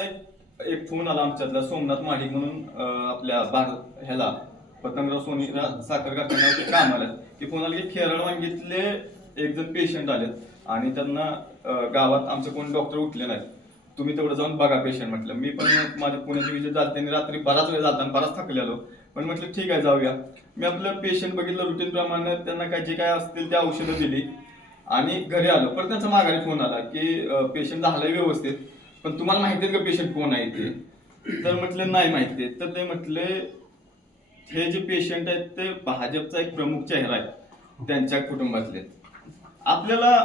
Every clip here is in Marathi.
एक- फोन आला आमच्यातला सोमनाथ माडिक म्हणून आपल्या भारत ह्याला पतंगराव सोनीला साखर कारखान्यावर काम आलं की फोन आले की खेरळ वांगीतले एक जण पेशंट आलेत. आणि त्यांना गावात आमचे कोण डॉक्टर उठले नाहीत. तुम्ही तेवढं जाऊन बघा पेशंट म्हटलं. मी पण माझ्या पुण्याची विजय जाते आणि रात्री बराच वेळ जाताना बराच थकलेलो. पण म्हटलं ठीक आहे जाऊया. मी आपलं पेशंट बघितलं रुटीन प्रमाणे त्यांना काय जे काय असतील ते औषधं दिली. आणि घरी आलो. पण त्यांचा माघारी फोन आला की पेशंट झालाय व्यवस्थित. पण तुम्हाला माहिती आहे का पेशंट कोण आहे ते? तर म्हटले नाही माहिती तर ते म्हटले हे जे पेशंट आहेत ते भाजपचा एक प्रमुख चेहरा आहे. त्यांच्या कुटुंबातले आपल्याला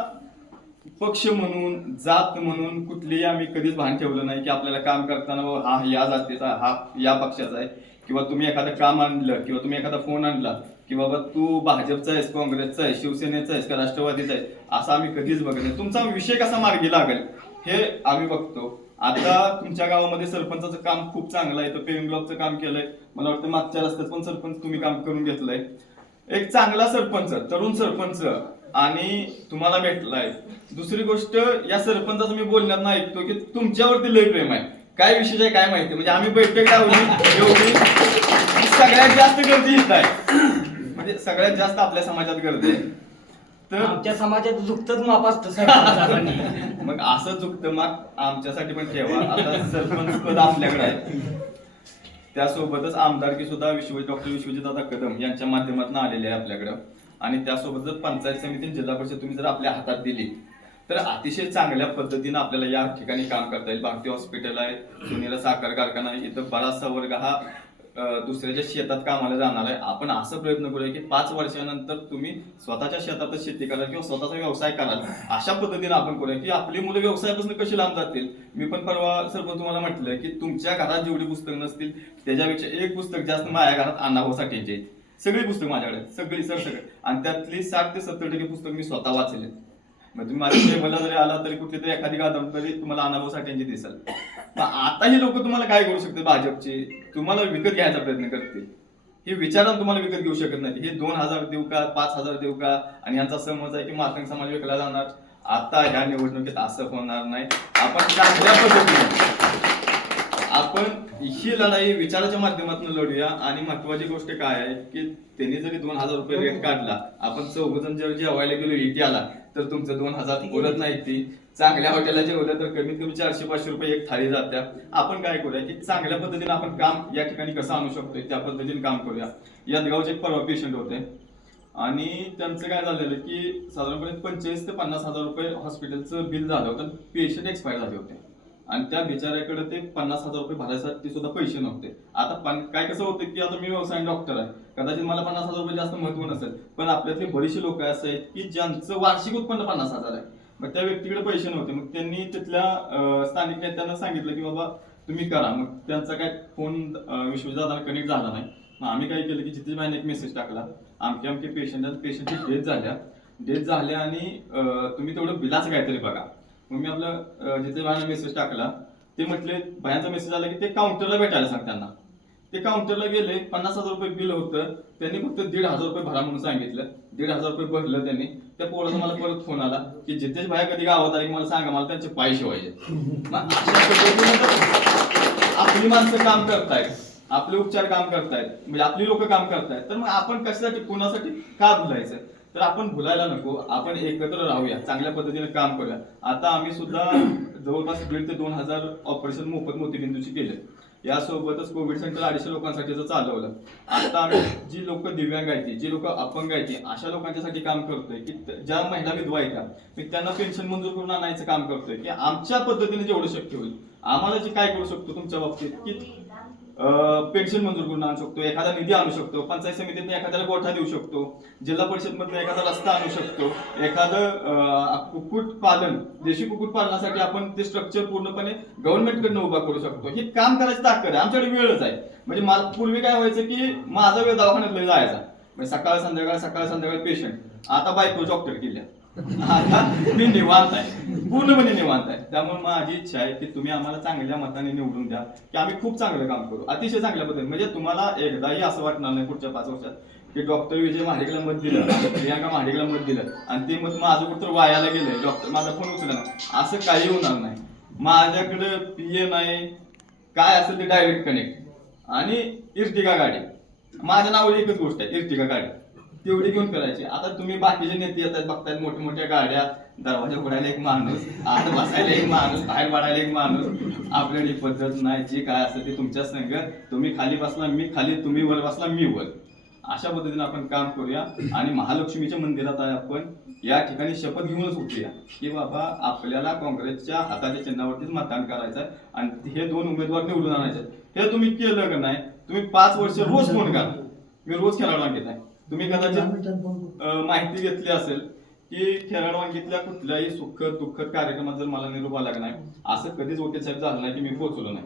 पक्ष म्हणून जात म्हणून कुठलीही आम्ही कधीच भान ठेवलं नाही की आपल्याला काम करताना हो, हा या जातीचा हा या पक्षाचा आहे. किंवा तुम्ही एखादं काम आणलं किंवा तुम्ही एखादा फोन आणला की बाबा तू भाजपचा आहेस काँग्रेसचा आहे शिवसेनेचा आहेस का राष्ट्रवादीचा आहे असं आम्ही कधीच बघत नाही. तुमचा विषय कसा मार्गी लागेल? हे आम्ही बघतो. आता तुमच्या गावामध्ये सरपंचाचं काम खूप चांगलं आहे. तर पेविंग ब्लॉकचं काम केलंय. मला वाटतं मागच्या रस्त्यात पण सरपंच तुम्ही काम करून घेतलंय. एक चांगला सरपंच तरुण सरपंच आणि तुम्हाला भेटलाय. दुसरी गोष्ट या सरपंचाचं मी बोलण्यात नाही ऐकतो की तुमच्यावरती लय प्रेम आहे. काय विशेष आहे काय माहिती? म्हणजे आम्ही बैठक लावली एवढी सगळ्यात जास्त गर्दी येत आहे. म्हणजे सगळ्यात जास्त आपल्या समाजात गर्दी आहे. तर आमच्या समाजात दुखतच माप असतं. मग असं चुकतं मग आमच्यासाठी पण ठेवा. आता सरपंच पद आपल्याकडे आहे. त्यासोबतच आमदारकी सुद्धा विश्व डॉक्टर विश्वजित दादा कदम यांच्या माध्यमातून आलेले आहे आपल्याकडं. आणि त्यासोबतच पंचायत समिती जिल्हा परिषद तुम्ही जर आपल्या हातात दिली तर अतिशय चांगल्या पद्धतीनं आपल्याला या ठिकाणी काम करता येईल. भारतीय हॉस्पिटल आहे सोनेला साखर कारखाना आहे. इथं बराचसा वर्ग हा दुसऱ्याच्या शेतात कामाला जाणार आहे आपण असं प्रयत्न करूया की पाच वर्षानंतर तुम्ही स्वतःच्या शेतातच शेती कराल किंवा स्वतःचा व्यवसाय कराल. अशा पद्धतीने आपण करूया की आपली मुलं व्यवसायापासून कशी लांब जातील? मी पण परवा सरपंच तुम्हाला म्हटलं की तुमच्या घरात जेवढी पुस्तकं नसतील त्याच्यापेक्षा एक पुस्तक जास्त माझ्या घरात अण्णाभाऊसाठीचे साठीचे सगळी पुस्तक माझ्याकडे सगळी सर सगळं. आणि त्यातली साठ ते सत्तर टक्के पुस्तक मी स्वतः वाचले मग तुम्ही म्हणजे माझ्या टेबलला जरी आला तरी कुठली तरी एखादी कादंबरी तुम्हाला अनुभव साठ्यांची दिसाल. मग आता ही लोक तुम्हाला काय करू शकतात भाजपचे? तुम्हाला विकत घ्यायचा प्रयत्न करते हे विचारानं तुम्हाला विकत घेऊ शकत नाही. हे दोन हजार देऊ का पाच हजार देऊ का? आणि यांचा समज आहे की मातंग समाज विकला जाणार. आता ह्या निवडणुकीत असं होणार नाही. आपण चांगल्या पद्धतीने. आपण ही लढाई विचाराच्या माध्यमातून लढूया. आणि महत्वाची गोष्ट काय आहे की त्यांनी जरी दोन हजार रुपये रेट काढला आपण चौघजण जेव्हा जेवायला गेलो इटी आला तर तुमचं दोन हजार बोलत नाही ती. चांगल्या हॉटेलला जेवलं तर कमीत कमी चारशे पाचशे रुपये एक थाळी जात्या. आपण काय करूया की चांगल्या पद्धतीने आपण काम या ठिकाणी कसं आणू शकतोय? त्या पद्धतीने काम करूया. यादगावचे एक परवा पेशंट होते. आणि त्यांचं काय झालेलं की साधारणपणे पंचेचाळीस ते पन्नास हजार रुपये हॉस्पिटलचं बिल झालं होतं. पेशंट एक्सपायर झाले होते. आणि त्या बिचाऱ्याकडे ते पन्नास हजार रुपये भरायसाठी सुद्धा पैसे नव्हते. आता पण काय कसं होतं की आता मी व्यवसाय डॉक्टर आहे. कदाचित मला पन्नास हजार रुपये जास्त महत्त्व नसेल. पण आपल्यातली बरीचशी लोक असे आहेत की ज्यांचं वार्षिक उत्पन्न पन्नास हजार आहे. मग त्या व्यक्तीकडे पैसे नव्हते. मग त्यांनी तिथल्या स्थानिक नेत्यांना सांगितलं की बाबा तुम्ही करा. मग त्यांचा काय फोन विश्वदादा कनेक्ट झाला नाही. मग आम्ही काय केलं की जिथे बाईने एक मेसेज टाकला. आमके आमके पेशंट पेशंटची डेथ झाल्या. डेथ झाल्या आणि तुम्ही तेवढं बिलाचं काहीतरी बघा. मग मी आपलं जिथे भाईने मेसेज टाकला ते म्हटले भायांचा मेसेज आला की ते काउंटरला भेटायला सांग त्यांना. ते काउंटरला गेले पन्नास हजार रुपये बिल होतं त्यांनी फक्त दीड हजार रुपये भरा म्हणून सांगितलं. दीड हजार रुपये भरलं त्यांनी. त्या पोराचा मला परत फोन आला की जितेश भाया कधी गावात आली मला सांगा मला त्यांचे पाय शिवायचे आपली माणसं काम करतायत. आपले उपचार काम करतायत. म्हणजे आपली लोक काम करतायत. तर मग आपण कशासाठी कोणासाठी का बोलायचं? तर आपण भुलायला नको. आपण एकत्र राहूया. चांगल्या पद्धतीने काम करूया. आता आम्ही सुद्धा जवळपास दीड ते दोन हजार ऑपरेशन मोफत मोतीबिंदूची केले. यासोबतच कोविड सेंटर अडीचशे लोकांसाठीचं चालवलं. आता आम्ही जी लोक दिव्यांग आहेत जी लोक अपंग आहेत अशा लोकांच्यासाठी काम करतोय की ज्या महिला विधवा आहेत मी त्यांना पेन्शन मंजूर करून आणायचं काम करतोय की आमच्या पद्धतीने जेवढं शक्य होईल. आम्हाला जे काय करू शकतो तुमच्या बाबतीत? की पेन्शन मंजूर करून आणू शकतो एखादा निधी आणू शकतो पंचायत समितीतून एखाद्याला गोठा देऊ शकतो जिल्हा परिषदमधून एखादा रस्ता आणू शकतो एखादं कुक्कुटपालन देशी कुक्कुट पालनासाठी आपण ते स्ट्रक्चर पूर्णपणे गव्हर्नमेंट कडनं उभा करू शकतो. हे काम करायची ताकद आहे आमच्याकडे वेळच आहे. म्हणजे मला पूर्वी काय व्हायचं की माझा वेळ दवाखान्यात जायचा. म्हणजे सकाळ संध्याकाळ सकाळ संध्याकाळ पेशंट आता बायको डॉक्टर केल्या. आता मी निवांत आहे. पूर्णपणे निवांत आहे. त्यामुळे माझी इच्छा आहे की तुम्ही आम्हाला चांगल्या मताने निवडून द्या की आम्ही खूप चांगलं काम करू. अतिशय चांगल्या पद्धतीने. म्हणजे तुम्हाला एकदाही असं वाटणार नाही पुढच्या पाच वर्षात की डॉक्टर विजय महाडिकला मत दिलं प्रियांका महाडिकला मत दिलं आणि ते मत माझं कुठं वायाला गेलंय? डॉक्टर माझा फोन उचलला असं काही होणार नाही. माझ्याकडे पी एम आहे काय असेल ते डायरेक्ट कनेक्ट आणि इर्टिगा गाडी. माझ्या नावावर एकच गोष्ट आहे इर्टिगा गाडी. तेवढी घेऊन फिरायची. आता तुम्ही बाकीचे नेते येतात बघतायत मोठ्या मोठ्या गाड्या दरवाजा उघडायला एक माणूस आत बसायला एक माणूस बाहेर पडायला एक माणूस. आपल्याकडे पद्धत नाही जे काय असतं ते तुमच्या संग. तुम्ही खाली बसला मी खाली तुम्ही वर बसला मी वर. अशा पद्धतीने आपण काम करूया. आणि महालक्ष्मीच्या मंदिरात आहे आपण. या ठिकाणी शपथ घेऊनच उठूया. की बाबा आपल्याला काँग्रेसच्या हाताच्या चिन्हावरतीच मतदान करायचं आहे आणि हे दोन उमेदवार निवडून आणायचे हे तुम्ही केलं का नाही? तुम्ही पाच वर्ष रोज फोन करा. मी रोज खेळाडू घेत आहे. तुम्ही कदाचित अं, माहिती घेतली असेल की खेळाडू वांगीतल्या कुठल्याही सुखद दुःखद कार्यक्रमात जर मला निरोप आला का नाही असं कधीच वकील साहेब झालं नाही की मी पोहोचलो नाही.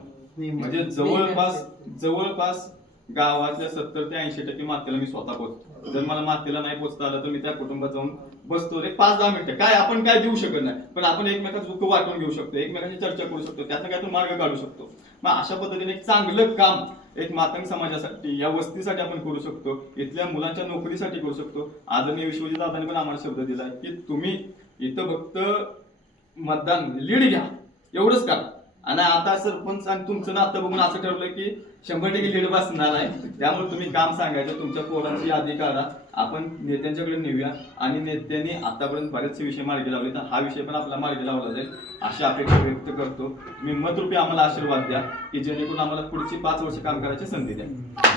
म्हणजे जवळपास जवळपास गावातल्या सत्तर ते ऐंशी टक्के मातेला मी स्वतः पोहोचतो. जर मला मातेला नाही पोहोचता आलं तर मी त्या कुटुंबात जाऊन बसतो. रे पाच दहा मिनिटं. काय आपण काय देऊ शकत नाही. पण आपण एकमेकांचं दुःख वाटून घेऊ शकतो. एकमेकांची चर्चा करू शकतो. त्यातनं काहीतरी मार्ग काढू शकतो. मग अशा पद्धतीने एक चांगलं काम एक मातंग समाजासाठी या वस्तीसाठी आपण करू शकतो इथल्या मुलांच्या नोकरीसाठी करू शकतो. आदरणीय विश्वजित दादांनी पण आम्हाला शब्द दिलाय की तुम्ही इथं फक्त मतदान लीड घ्या एवढंच करा. आणि आता सरपंच आणि तुमचं नातं बघून असं ठरलं की शंभर टक्के लीड बसणार आहे. त्यामुळे तुम्ही काम सांगायचं तुमच्या पोरांची यादी काढा. आपण नेत्यांच्याकडे नेऊया. आणि नेत्यांनी आतापर्यंत बरेचसे विषय मार्गी लावले. तर हा विषय पण आपला मार्गी लावला जाईल अशी अपेक्षा व्यक्त करतो. मी मतरूपी आम्हाला आशीर्वाद द्या की जेणेकरून आम्हाला पुढची पाच वर्ष काम करायची संधी द्या.